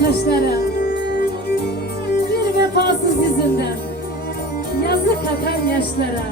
taşlara Bir vefasız yüzünden Yazık akan yaşlara.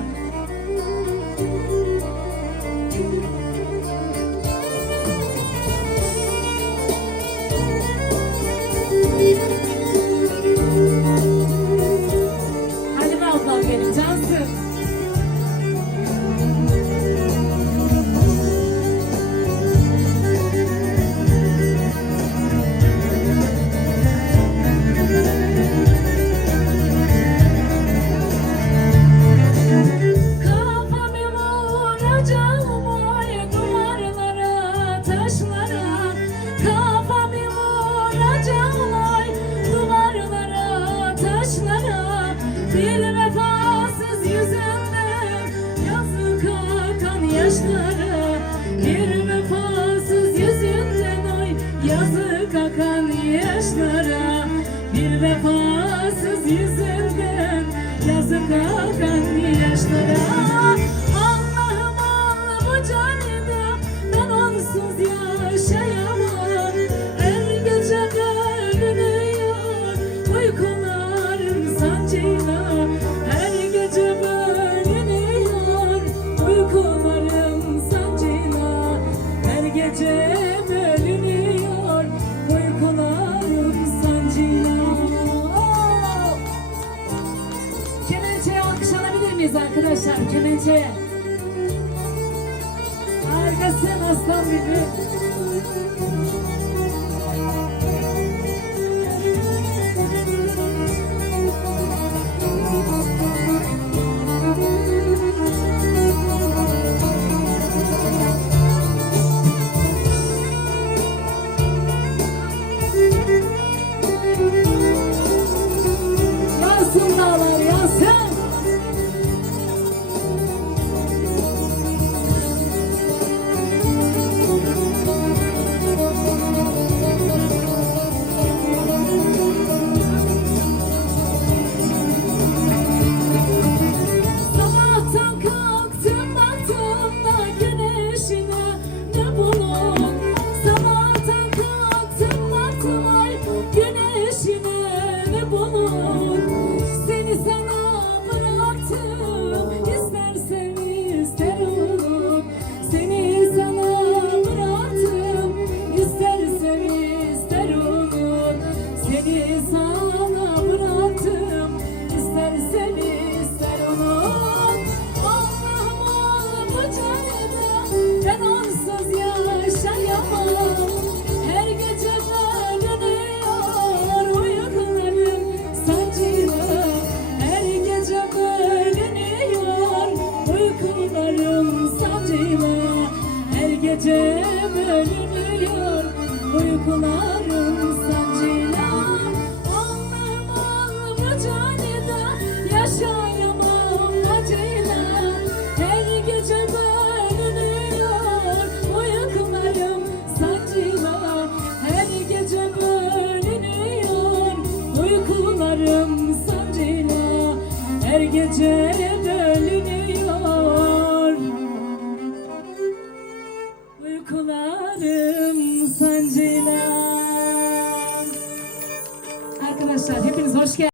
taşlara Bir vefasız yüzünden oy Yazık akan yaşlara. Bir vefasız yüzünden Yazık akan Gidince harikasın aslan gibi. bölünüyor uykuların sancıyla Anlarım almaca neden yaşayamam acıyla Her gece bölünüyor uykularım sancıyla Her gece bölünüyor uykularım sancıyla Her gece uykularım sancılar. Arkadaşlar hepiniz hoş geldiniz.